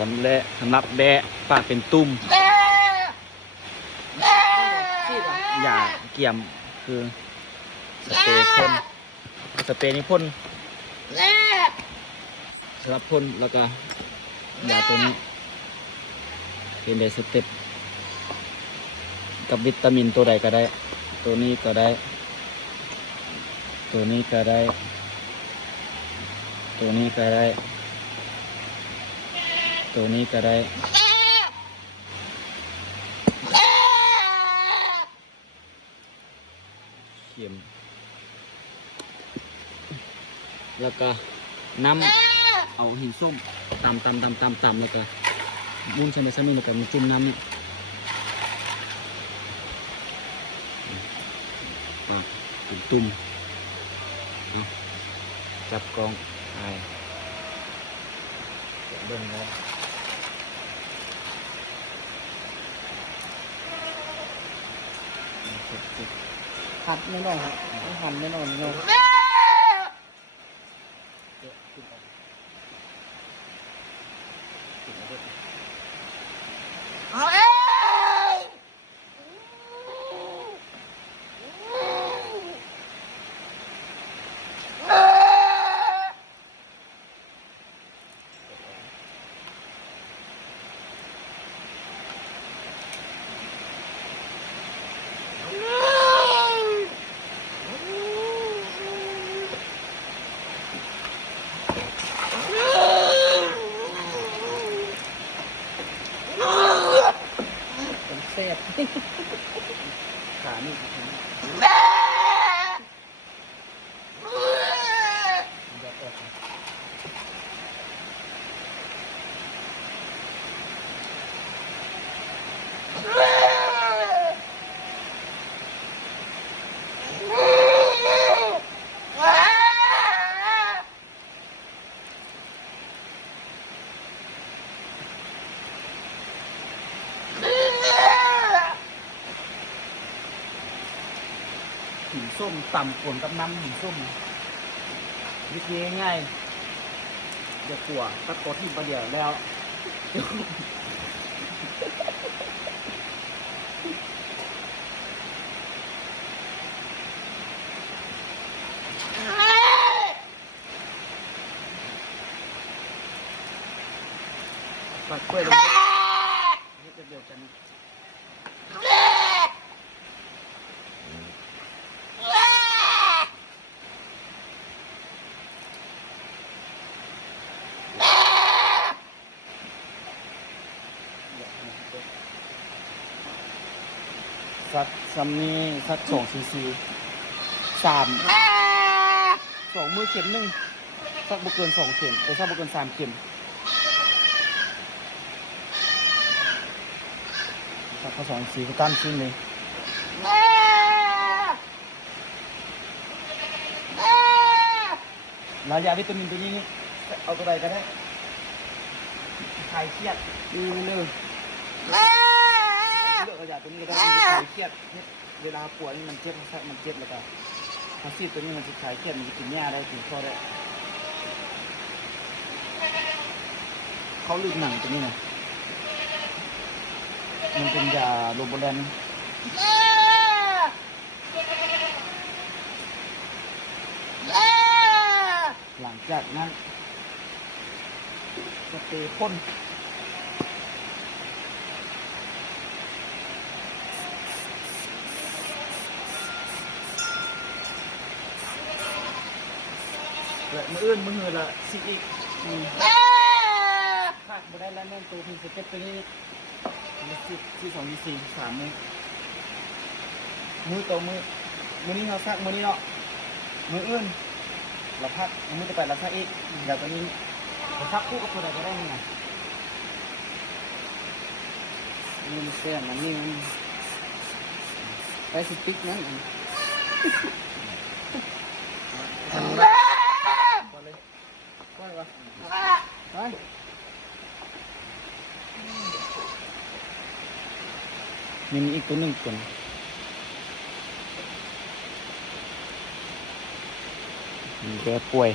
สำหรับแดะปากเป็นตุ่มยาเกี่ยมคือสเปรย์พ่นสเปรย์นี้พ่นสำหรับพ่นแล้วก็ยาตัวนี้เป็นไดสเต็ปกับวิตามินตัวใดก็ได้ตัวนี้ก็ได้ตัวนี้ก็ได้ตัวนี้ก็ได้ตัวนี้ก็ได้เข็มแล้วก็น้ำเอาหินส้มตำแล้วก็บุ้นใส่ในสมิงแล้วก็มาจุ่มน้ำนี่ปากเป็นตุ่มจับกองไอเบิ่งแล้วหัดไม่นอนครับหันไม่นอนเนาะเสียบขานี่หินส้มต่ำกว่ากับน้ำหินส้มวิธีง่ายๆอย่ากลัวตะโกนที่ประเดี๋ยวแล้วปักกล้วยลงนี่จะเดียวกันสักซัมนี่สัก2 cc 2 มือเข็มหนึ่งสักบุกเกิน2 เข็มไปสักบุกเกิน3 เข็มสัก2 cc ก็ตั้นขึ้นเลยระยะวิตามินตัวนี้เอาตัวใดก็ได้คลายเครียดเลือกระยะตัวนี้แล้วก็คลายเครียดเวลาปวดนี่มันเจ็บแล้วก็พอซีดตัวนี้มันจะคลายเครียดมันจะกินหญ้าได้กินข้อได้เขาลืมหนังตัวนี้นะมันเป็นยาโรโบแลนหลังจากนั้นจะเตะพ่นและมืออื่นมือละสิอีกขาดมาได้แล้วแม่นตัวที่สเก็ตตัวนี้ที่2 ที่ 4 3 มือตัวมือนี้เราซักมือนี้เนาะมืออื่นเราพักมือจะไปเราซักอีกเดี๋ยวตัวนี้เราซักคู่กับตัวใดก็ได้ไงนี่มันเสียบมันนี่มันไปสติ๊กนั่นทำได้พอเลยก็เลยวะไปมีอีกตัวหนึ่งคนแกป่วย